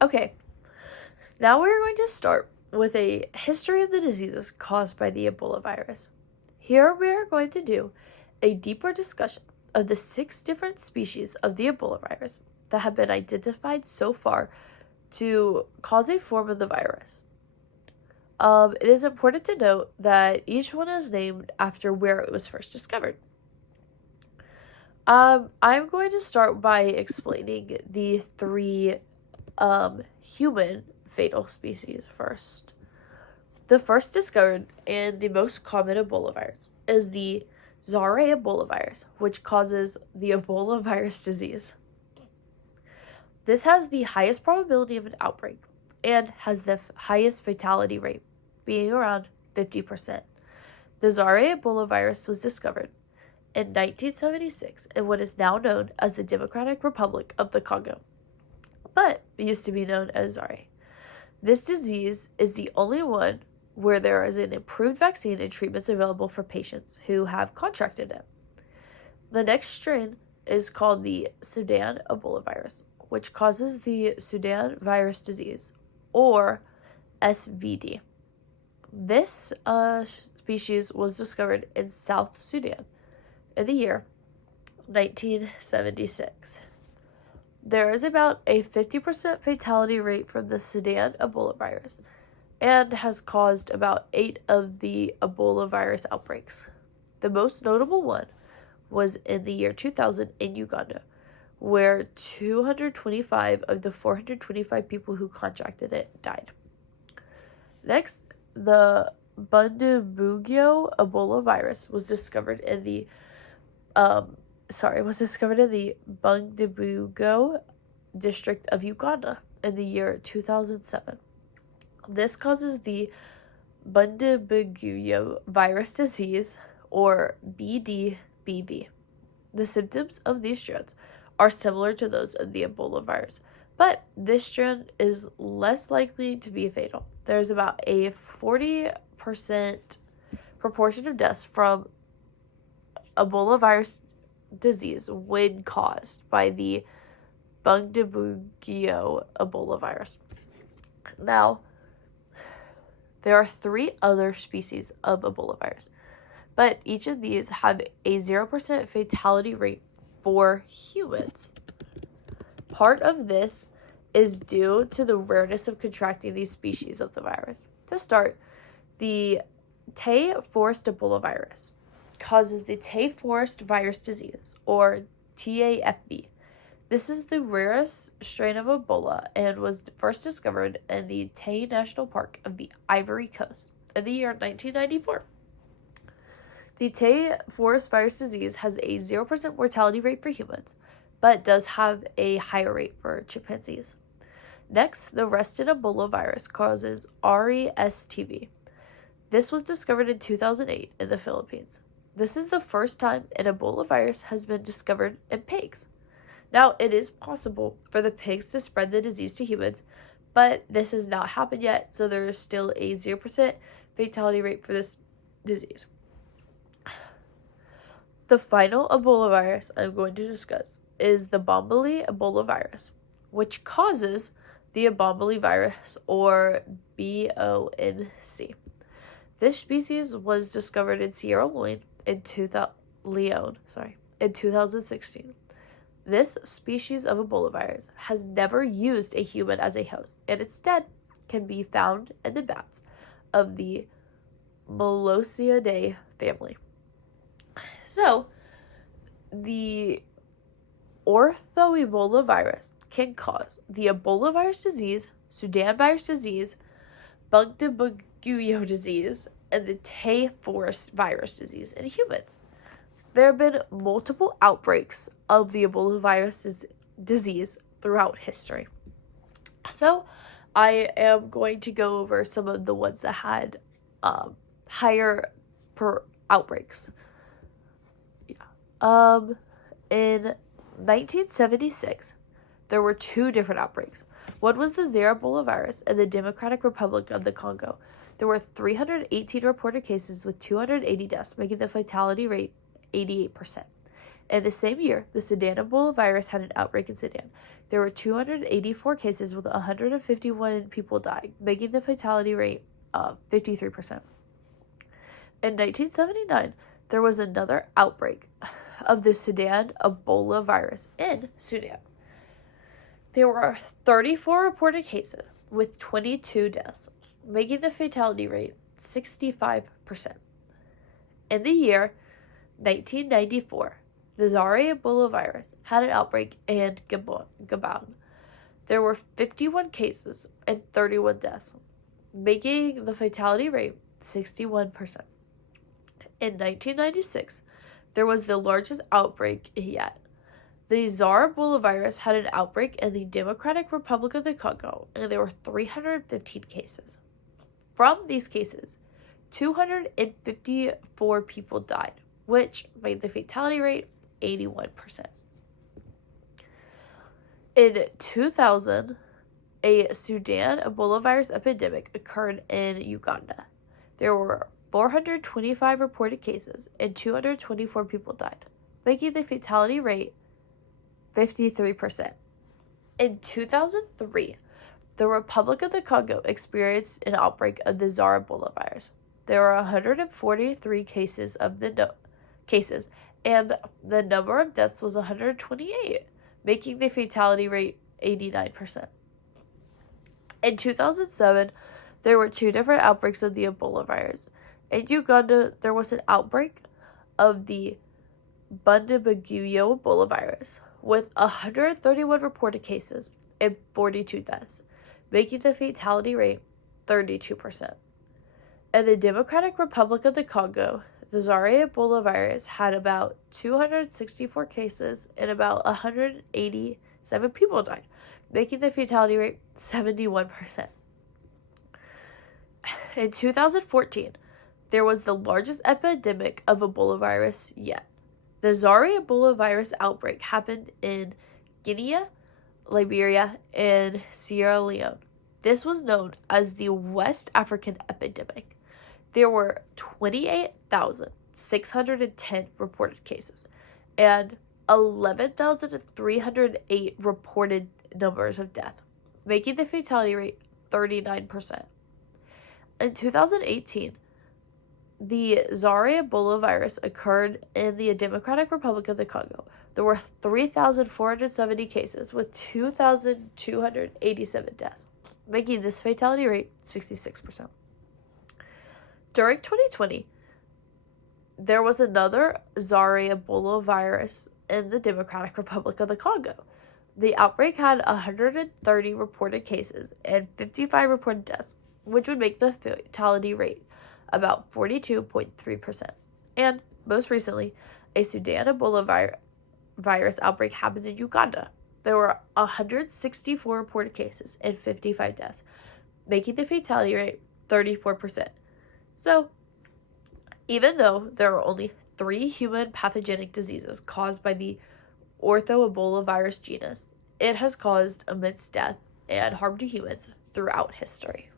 Okay, now we're going to start with a history of the diseases caused by the Ebola virus. Here we are going to do a deeper discussion of the 6 different species of the Ebola virus that have been identified so far to cause a form of the virus. It is important to note that each one is named after where it was first discovered. I'm going to start by explaining the 3 human fatal species first. The first discovered and the most common Ebola virus is the Zaire Ebola virus, which causes the Ebola virus disease. This has the highest probability of an outbreak and has the highest fatality rate, being around 50%. The Zaire Ebola virus was discovered in 1976 in what is now known as the Democratic Republic of the Congo, but it used to be known as Zaire. This disease is the only one where there is an improved vaccine and treatments available for patients who have contracted it. The next strain is called the Sudan Ebola virus, which causes the Sudan virus disease, or SVD. This species was discovered in South Sudan in the year 1976. There is about a 50% fatality rate from the Sudan Ebola virus and has caused about 8 of the Ebola virus outbreaks. The most notable one was in the year 2000 in Uganda, where 225 of the 425 people who contracted it died. Next, the Bundibugyo Ebola virus was discovered in the Bundibugyo district of Uganda in the year 2007. This causes the Bundibugyo virus disease, or BDBV. The symptoms of these strands are similar to those of the Ebola virus, but this strand is less likely to be fatal. There's about a 40% proportion of deaths from Ebola virus disease when caused by the Bundibugyo Ebola virus. Now, there are 3 other species of Ebola virus, but each of these have a 0% fatality rate for humans. Part of this is due to the rareness of contracting these species of the virus. To start, the Tay Forest Ebola virus causes the Tay Forest virus disease, or TAFB. This is the rarest strain of Ebola and was first discovered in the Tay National Park of the Ivory Coast in the year 1994. The Tay Forest virus disease has a 0% mortality rate for humans, but does have a higher rate for chimpanzees. Next, the rested Ebola virus causes RESTV. This was discovered in 2008 in the Philippines. This is the first time an Ebola virus has been discovered in pigs. Now, it is possible for the pigs to spread the disease to humans, but this has not happened yet, so there is still a 0% fatality rate for this disease. The final Ebola virus I'm going to discuss is the Bombali Ebola virus, which causes the Ebola virus, or BOMC. This species was discovered in Sierra Leone in 2016. This species of Ebola virus has never used a human as a host, and instead can be found in the bats of the Moloscidae family. So, the ortho-Ebola virus can cause the Ebola virus disease, Sudan virus disease, Bundibugyo disease, and the Tay Forest virus disease in humans. There have been multiple outbreaks of the Ebola virus disease throughout history. So, I am going to go over some of the ones that had higher per outbreaks. In 1976, there were 2 different outbreaks. One was the Zaire Ebola virus in the Democratic Republic of the Congo. There were 318 reported cases with 280 deaths, making the fatality rate 88%. In the same year, the Sudan Ebola virus had an outbreak in Sudan. There were 284 cases with 151 people dying, making the fatality rate of 53%. In 1979, there was another outbreak of the Sudan Ebola virus in Sudan. There were 34 reported cases with 22 deaths, making the fatality rate 65%. In the year 1994, the Zaire Ebola virus had an outbreak in Gabon. There were 51 cases and 31 deaths, making the fatality rate 61%. In 1996, there was the largest outbreak yet. The Zaire Ebola virus had an outbreak in the Democratic Republic of the Congo, and there were 315 cases. From these cases, 254 people died, which made the fatality rate 81%. In 2000, a Sudan Ebola virus epidemic occurred in Uganda. There were 425 reported cases and 224 people died, making the fatality rate 53%. In 2003, the Republic of the Congo experienced an outbreak of the Zaire Ebola virus. There were 143 cases, and the number of deaths was 128, making the fatality rate 89%. In 2007, there were two different outbreaks of the Ebola virus. In Uganda, there was an outbreak of the Bundibugyo Ebola virus with 131 reported cases and 42 deaths, making the fatality rate 32%. In the Democratic Republic of the Congo, the Zaire Ebola virus had about 264 cases and about 187 people died, making the fatality rate 71%. In 2014, there was the largest epidemic of Ebola virus yet. The Zaire Ebola virus outbreak happened in Guinea, Liberia, and Sierra Leone. This was known as the West African epidemic. There were 28,610 reported cases and 11,308 reported numbers of death, making the fatality rate 39%. In 2018, the Zaire Ebola virus occurred in the Democratic Republic of the Congo. There were 3,470 cases with 2,287 deaths, making this fatality rate 66%. During 2020, there was another Zaire Ebola virus in the Democratic Republic of the Congo. The outbreak had 130 reported cases and 55 reported deaths, which would make the fatality rate about 42.3%. And most recently, a Sudan Ebola virus outbreak happened in Uganda. There were 164 reported cases and 55 deaths, making the fatality rate 34%. So, even though there are only 3 human pathogenic diseases caused by the Ebola virus genus, it has caused immense death and harm to humans throughout history.